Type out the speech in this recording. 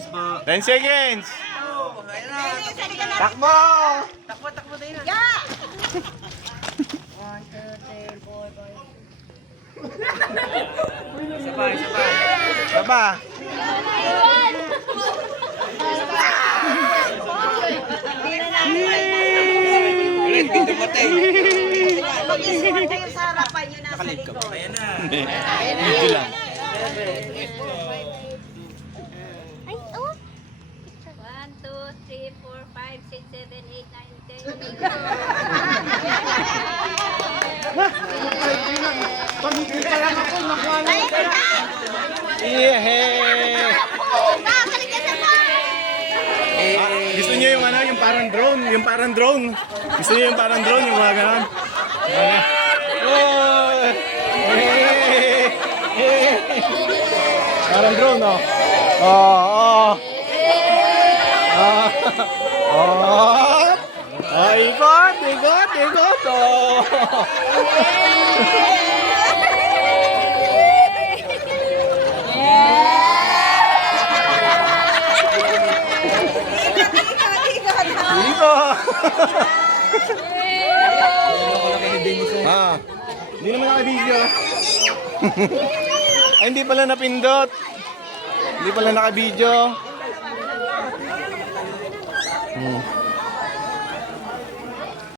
seconds po. 10 seconds. Takbo! Takbo tayo na. Yeah! 1, 2, 3, 4, 5. Sabay. Isa pa. Ulit, dito matay. Mag-isipon kayo sa harapan nyo nasa likod. Ayan na. Video lang. Ay, oh! 1, 2, 3, 4, 5, 6, 7, 8, 9, 10. Yeah! Gusto niyo yung ano, yung parang drone, Gusto niyo yung parang drone, yung mga ganon. Parang drone, no? Oh. Ikot. Oh. Dito. Hindi naman naka-video. Ay, hindi pala napindot. Hindi pala naka-video.